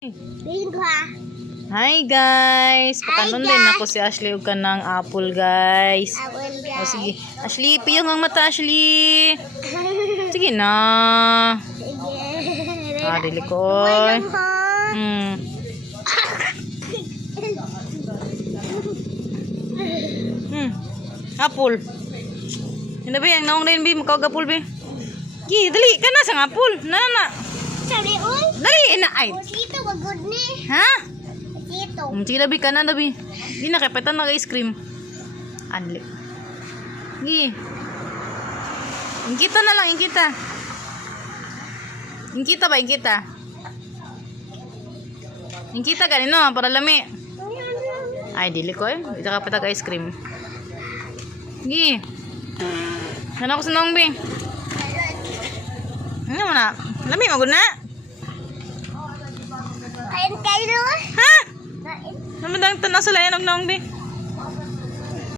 Hi guys! Pakanon din ako si Ashley ug kanang apple guys. O sige, Ashley, piyong ang mata Ashley. Sige na. Dili ko. Apple. Hindi ba yung naong rin, bi? Makawag apple, bi? Gi, dali ka na sa apple. Na. Sabi, uy. Dali, na ay. Sito, wagod ni. Ha? Sito. Sige, labi ka na, labi. Gi na, kapitan na ice cream. Anli. Gi. Ingkita na lang, ingkita. Ingkita ba, ingkita? Ingkita ka rin, no? Para lami. Ay, dili ko eh. Ito ka patag ice cream. Gi. Ano ko sa naong, bi? Ano mo na? Lami, magod na. Kain kayo. Ha? Namadang tanong sa layan ng naong, bi?